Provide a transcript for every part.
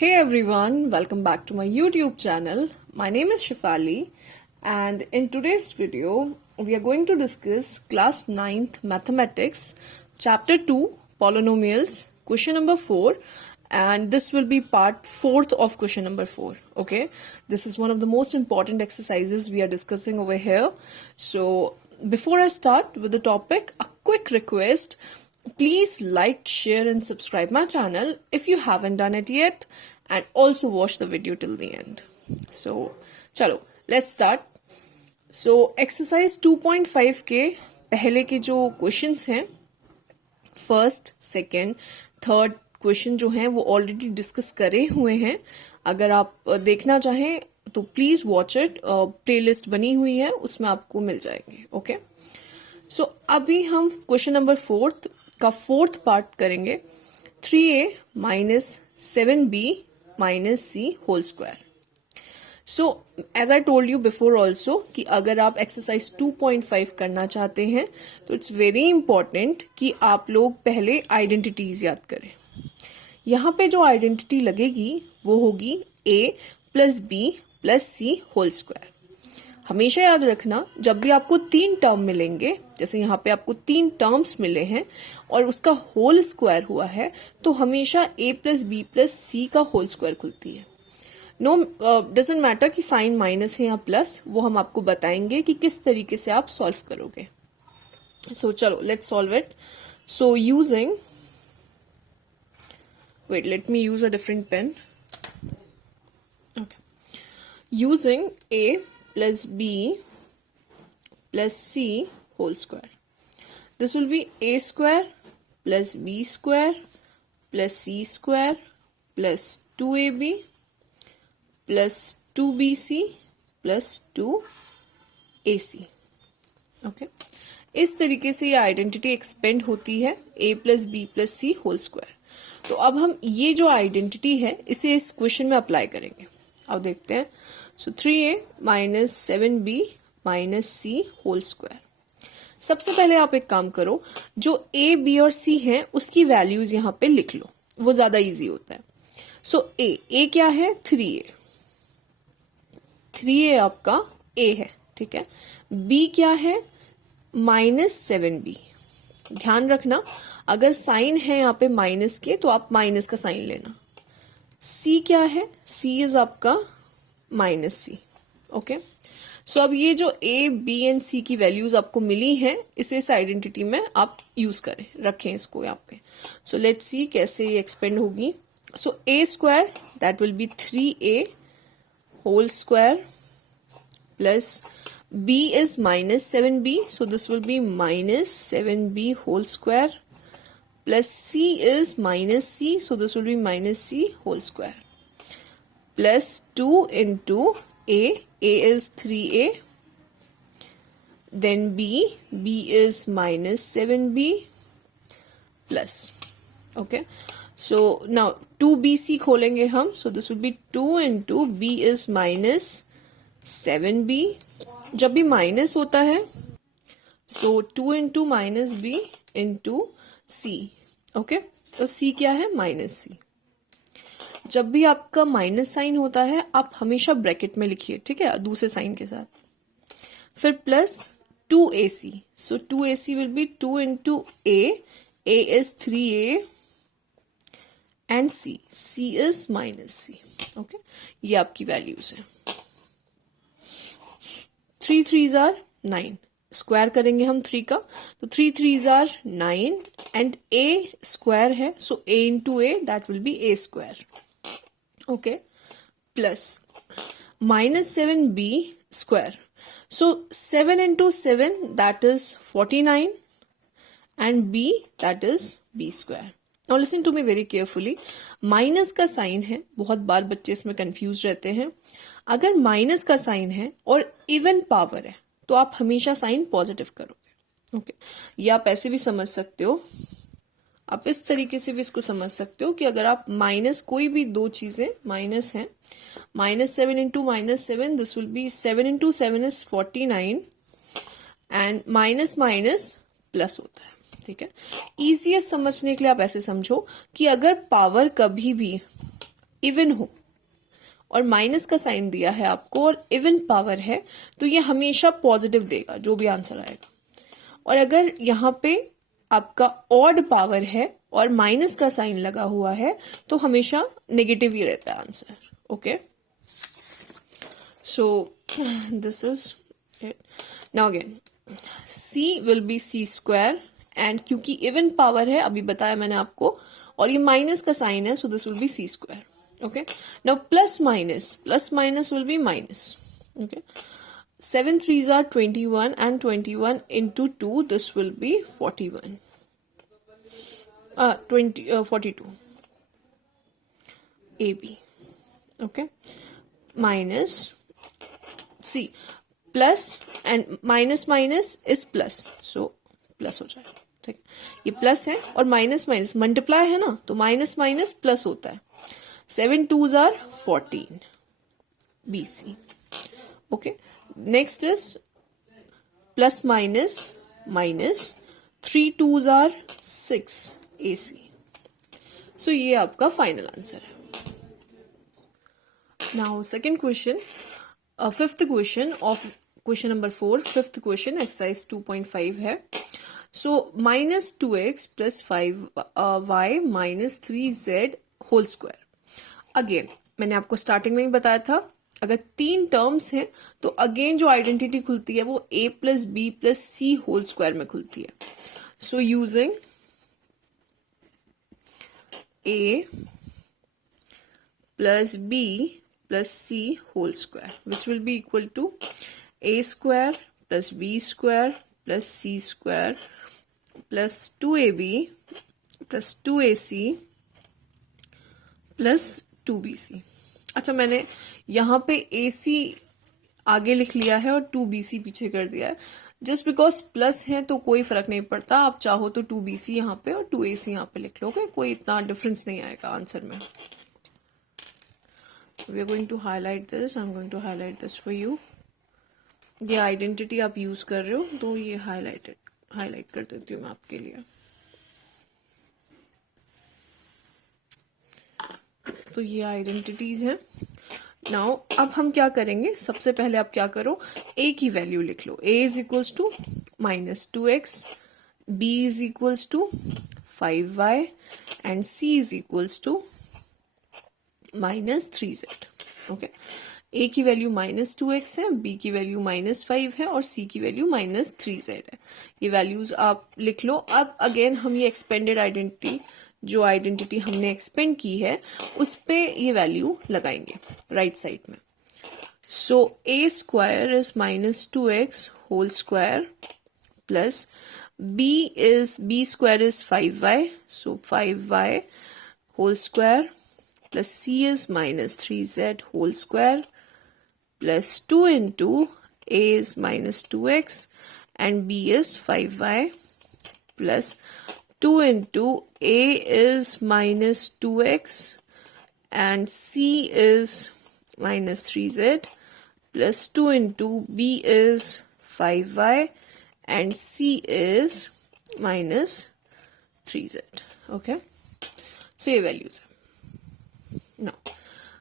Hey everyone, welcome back to my YouTube channel. My name is Shifali, and in today's video we are going to discuss class 9th mathematics chapter 2 polynomials question number 4, and this will be part 4th of question number 4. Okay, this is one of the most important exercises we are discussing over here. So before I start with the topic, a quick request. Please like, share and subscribe my channel if you haven't done it yet, and also watch the video till the end. So चलो let's start. So exercise 2.5 के पहले के जो questions हैं, first second third question जो हैं वो already discuss करे हुए हैं. अगर आप देखना चाहें तो प्लीज वॉच इट. प्लेलिस्ट बनी हुई है, उसमें आपको मिल जाएंगे. ओके, सो अभी हम क्वेश्चन नंबर 4 का 4th पार्ट करेंगे. 3a minus 7b minus c whole square. So as I told you before also कि अगर आप एक्सरसाइज 2.5 करना चाहते हैं तो इट्स वेरी इंपॉर्टेंट कि आप लोग पहले आइडेंटिटीज याद करें. यहाँ पे जो आइडेंटिटी लगेगी वो होगी a plus b plus c whole square. हमेशा याद रखना, जब भी आपको 3 टर्म मिलेंगे, जैसे यहाँ पे आपको 3 टर्म्स मिले हैं और उसका होल स्क्वायर हुआ है, तो हमेशा a प्लस बी प्लस सी का होल स्क्वायर खुलती है. नो डजेंट मैटर कि साइन माइनस है या प्लस, वो हम आपको बताएंगे कि किस तरीके से आप सॉल्व करोगे. सो चलो let's solve it. So using, wait let me use a different pen. Okay, using a plus b plus c whole square. This will be a square plus b square plus c square plus 2ab plus 2bc plus 2ac. Okay, इस तरीके से ये identity expand होती है a plus b plus c whole square. तो अब हम ये जो आइडेंटिटी है इसे इस क्वेश्चन में अप्लाई करेंगे. अब देखते हैं. सो 3a minus 7b minus c whole square. सबसे पहले आप एक काम करो, जो a b और c है उसकी वैल्यूज यहाँ पे लिख लो, वो ज्यादा इजी होता है. सो a क्या है? 3a. 3a आपका a है, ठीक है. b क्या है? Minus 7b. ध्यान रखना, अगर साइन है यहाँ पे माइनस के तो आप माइनस का साइन लेना. c क्या है? c इज आपका माइनस सी. ओके, सो अब ये जो a b एंड c की वैल्यूज आपको मिली हैं, इसे इस आइडेंटिटी में आप यूज करें, रखें इसको यहाँ पे. सो लेट्स सी कैसे ये एक्सपेंड होगी. So a square that will be 3a whole square plus b is minus 7b, so this will be minus 7b whole square plus c is minus c, so this will be minus c whole square plus 2 into a is 3a, then b is minus 7b plus. Okay, so now 2bc खोलेंगे हम, so this will be 2 into b is minus 7b. जब भी minus होता है so 2 into minus b into c. okay, तो c क्या है? Minus c. जब भी आपका माइनस साइन होता है आप हमेशा ब्रैकेट में लिखिए, ठीक है, दूसरे साइन के साथ. फिर plus 2ac, so 2ac will be 2 into a is 3a and c is minus c. Okay, ये आपकी वैल्यूज है. 3 3s आर 9. स्क्वायर करेंगे हम 3 का, तो 3 3s are 9 and a square है, so a into a that will be a square. Okay, plus minus 7b square, so 7 into 7 that is 49 and b that is b square. Now listen to me very carefully. Minus का sign है, बहुत बार बच्चे इसमें confuse रहते हैं. अगर minus का sign है और इवन पावर है तो आप हमेशा साइन पॉजिटिव करोगे. ओके, ये आप ऐसे भी समझ सकते हो, आप इस तरीके से भी इसको समझ सकते हो कि अगर आप माइनस कोई भी दो चीजें माइनस हैं, minus 7 into minus 7 this will B 7 into 7 is 49 and minus minus plus होता है. ठीक है, इजीएस्ट समझने के लिए आप ऐसे समझो कि अगर पावर कभी भी इवन हो और माइनस का साइन दिया है आपको और इवन पावर है तो ये हमेशा पॉजिटिव देगा जो भी आंसर आएगा। और अगर यहाँ पे आपका ऑड पावर है और माइनस का साइन लगा हुआ है तो हमेशा नेगेटिव ही रहता है answer. Okay, so this is it. Now again c will be c square and क्योंकि इवन पावर है अभी बताया मैंने आपको और ये माइनस का साइन है सो this will B c square. Okay, now plus minus will be minus. Okay, 7 threes are 21 and 21 into 2 this will be 41. 42 AB. Okay, minus see plus and minus is plus so plus हो जाएगा। ठीक, ये plus है और minus multiply है ना तो minus plus होता है। 7 2s are 14 BC. Okay, next is plus minus 3 2s are 6 AC. So ये आपका फाइनल आंसर है। Now second question, fifth question of question number 4, fifth question exercise 2.5 है। So minus 2x plus 5y minus 3z whole square। Again मैंने आपको starting में ही बताया था अगर 3 टर्म्स हैं तो अगेन जो आइडेंटिटी खुलती है वो a plus b plus c whole square में खुलती है। So using a plus b plus c whole square which will be equal to a square plus b square plus c square plus 2ab plus 2ac plus 2bc। अच्छा मैंने यहाँ पे AC आगे लिख लिया है और 2bc पीछे कर दिया है जस्ट बिकॉज प्लस है तो कोई फर्क नहीं पड़ता, आप चाहो तो 2bc यहाँ पे और 2ac यहाँ पे लिख लोगे, कोई इतना डिफरेंस नहीं आएगा आंसर में। We are going to highlight this, I am going to highlight this for you. ये आइडेंटिटी आप यूज कर रहे हो तो ये हाईलाइट कर देती हूँ मैं आपके लिए। तो ये आइडेंटिटीज हैं। नाउ अब हम क्या करेंगे, सबसे पहले आप क्या करो a की वैल्यू लिख लो। a is equals to -2x, b is equals to 5y and c is equals to -3z। Okay, a की वैल्यू -2x है, b की वैल्यू -5 है और c की वैल्यू -3z है। ये वैल्यूज आप लिख लो। अब अगेन हम ये एक्सपेंडेड आइडेंटिटी जो आइडेंटिटी हमने एक्सपेंड की है उस पे ये वैल्यू लगाएंगे राइट साइड में। So a square is -2x whole square plus b square is 5y so 5y whole square plus c is -3z whole square plus 2 into a is -2x and b is 5y plus 2 into a is -2x and c is -3z plus 2 into b is 5y and c is -3z। Okay, so ये values है। Now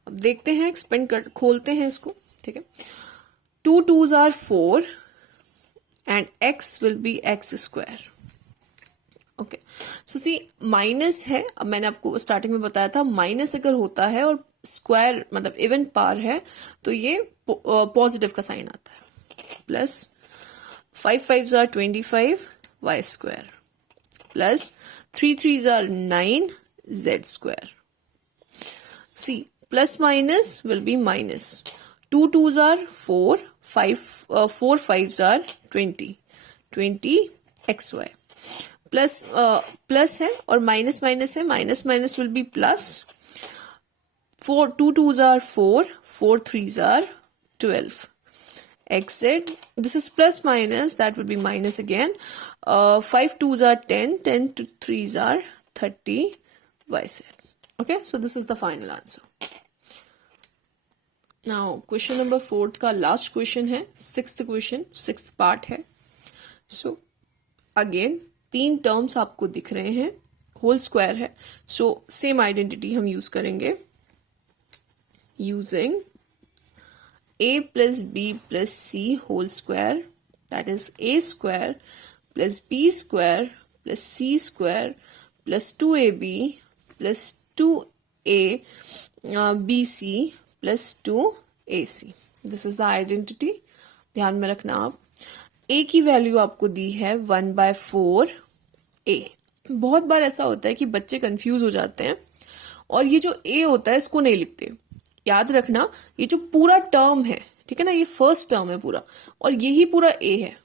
अब देखते हैं, expand कर खोलते हैं इसको। ठीक है, 2 2s are 4 and x will be x square। Okay, so c minus है, अब मैंने आपको स्टार्टिंग में बताया था माइनस अगर होता है और स्क्वायर मतलब इवन पावर है तो ये पॉजिटिव का साइन आता है। Plus 5 5s are 25 y square plus 3 3s are 9 z square. C plus minus will be minus, 2 2s are 4 4 5s are 20 xy plus plus है और माइनस है, minus will be plus, 4 2 2s are 4 3s are 12 xz। this is plus minus, that will be minus again, 5 2s are 10 to 3s are 30 yz। okay, so this is the final answer। now question number 4 का last question है, sixth part है। so again 3 terms आपको दिख रहे हैं, whole square है, so same identity हम use करेंगे। using a plus b plus c whole square, that is a square plus b square plus c square plus 2ab plus 2a bc plus 2ac. This is the identity, ध्यान में रखना आप। a की value आपको दी है 1/4 a। बहुत बार ऐसा होता है कि बच्चे कंफ्यूज हो जाते हैं और ये जो a होता है इसको नहीं लिखते। याद रखना ये जो पूरा टर्म है, ठीक है ना, ये फर्स्ट टर्म है पूरा और यही पूरा a है,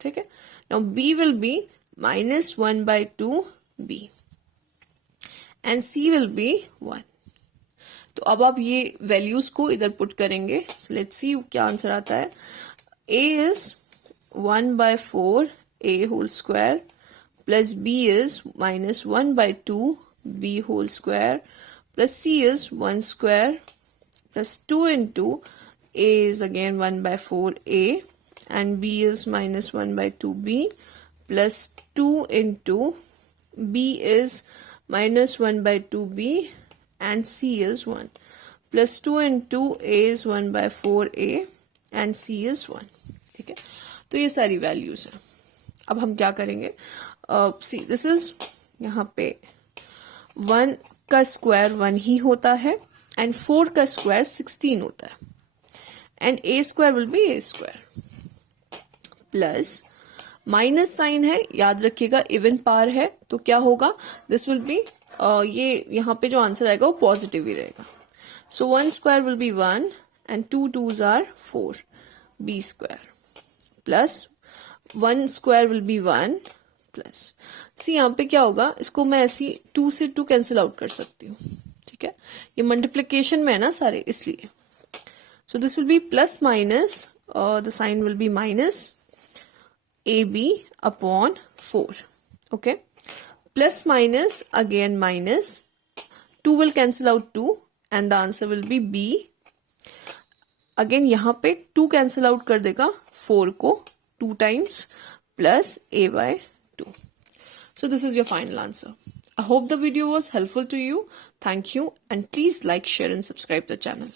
ठीक है। Now b will be -1/2 b and c will be 1। तो अब आप ये वैल्यूज को इधर पुट करेंगे। सो लेट्स सी क्या आंसर आता है। a is 1/4 a whole square plus b is -1/2 b whole square plus c is 1 square plus 2 into a is again 1/4 a and b is -1/2 b plus 2 into b is -1/2 b and c is 1 plus 2 into a is 1/4 a and c is 1। ठीक है, तो ये सारी values हैं। अब हम क्या करेंगे, सी दिस इज, यहाँ पे 1 का स्क्वायर 1 ही होता है एंड 4 का स्क्वायर 16 होता है and a square will be a square plus minus sign है, याद रखिएगा इवन पावर है तो क्या होगा, दिस विल बी ये यहाँ पे जो आंसर आएगा वो पॉजिटिव ही रहेगा। So 1 square will be 1 and 2 2s are 4 b square plus 1 square will be 1 plus C, यहाँ पे क्या होगा, इसको मैं ऐसी 2 से 2 कैंसिल आउट कर सकती हूँ, ठीक है, ये मल्टीप्लिकेशन में है ना सारे, इसलिए। So this will be plus minus, the sign will be minus ab upon 4, okay, plus minus again minus, 2 will cancel out 2 and the answer will be b। Again यहाँ पे 2 कैंसिल आउट कर देगा 4 को 2 times plus a/2। So this is your final answer. I hope the video was helpful to you. Thank you and please like, share and subscribe the channel.